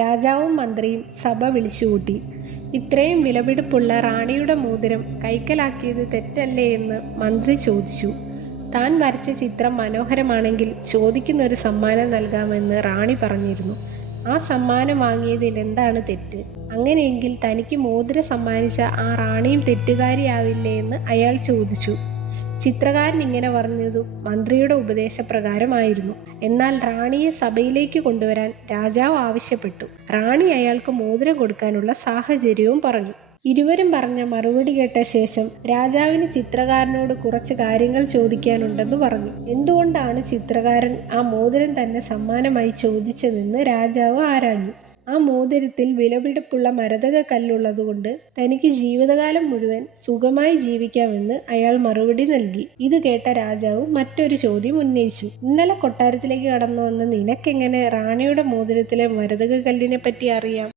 രാജാവും മന്ത്രിയും സഭ വിളിച്ചുകൂട്ടി. ഇത്രയും വിലപിടിപ്പുള്ള റാണിയുടെ മോതിരം കൈക്കലാക്കിയത് തെറ്റല്ലേ എന്ന് മന്ത്രി ചോദിച്ചു. താൻ വരച്ച ചിത്രം മനോഹരമാണെങ്കിൽ ചോദിക്കുന്നൊരു സമ്മാനം നൽകാമെന്ന് റാണി പറഞ്ഞിരുന്നു. ആ സമ്മാനം വാങ്ങിയതിൽ എന്താണ് തെറ്റ്? അങ്ങനെയെങ്കിൽ തനിക്ക് മോതിരം സമ്മാനിച്ച ആ റാണിയും തെറ്റുകാരിയാവില്ലേ എന്ന് അയാൾ ചോദിച്ചു. ചിത്രകാരൻ ഇങ്ങനെ പറഞ്ഞതും മന്ത്രിയുടെ ഉപദേശപ്രകാരമായിരുന്നു. എന്നാൽ റാണിയെ സഭയിലേക്ക് കൊണ്ടുവരാൻ രാജാവ് ആവശ്യപ്പെട്ടു. റാണി അയാൾക്ക് മോതിരം കൊടുക്കാനുള്ള സാഹചര്യവും പറഞ്ഞു. ഇരുവരും പറഞ്ഞ മറുപടി കേട്ട ശേഷം രാജാവിന് ചിത്രകാരനോട് കുറച്ച് കാര്യങ്ങൾ ചോദിക്കാനുണ്ടെന്ന് പറഞ്ഞു. എന്തുകൊണ്ടാണ് ചിത്രകാരൻ ആ മോതിരം തന്നെ സമ്മാനമായി ചോദിച്ചതെന്ന് രാജാവ് ആരാഞ്ഞു. ആ മോതിരത്തിൽ വിലപിടിപ്പുള്ള മരതക കല്ലുള്ളതുകൊണ്ട് തനിക്ക് ജീവിതകാലം മുഴുവൻ സുഖമായി ജീവിക്കാമെന്ന് അയാൾ മറുപടി നൽകി. ഇത് കേട്ട രാജാവ് മറ്റൊരു ചോദ്യം ഉന്നയിച്ചു. ഇന്നലെ കൊട്ടാരത്തിലേക്ക് കടന്നു വന്ന നിനക്കെങ്ങനെ റാണിയുടെ മോതിരത്തിലെ മരതക കല്ലിനെ പറ്റി അറിയാം?